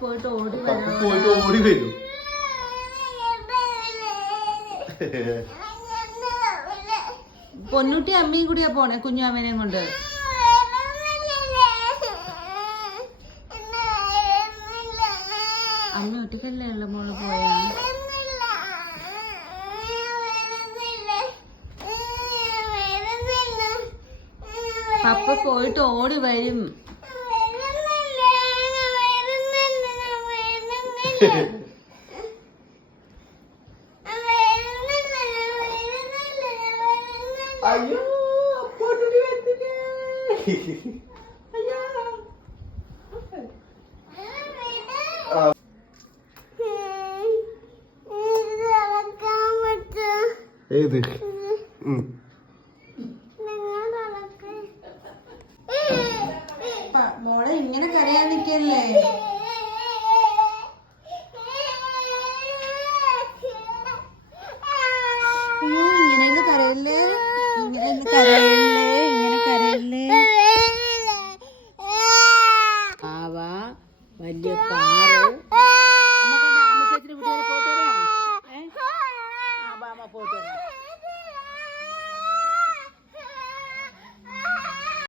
പോയിട്ട് ഓടി വരും. പൊന്നൂട്ടി അമ്മയും കൂടിയാ പോണേ കുഞ്ഞാമ്മേനെയും കൊണ്ട്. അമ്മ ഒറ്റക്കല്ലേ ഉള്ള മോള് പോയാ? പപ്പ പോയിട്ട് ഓടി വരും. അയ്യോ ഏത് മോളെ ഇങ്ങനെ കരയാൻ നിക്കല്ലേ? അയ്യോ ഇങ്ങനെ കരയല്ലേ, ഇങ്ങനെ കരയല്ലേ, ഇങ്ങനെ കരയല്ലേ. ആവാ വലിയ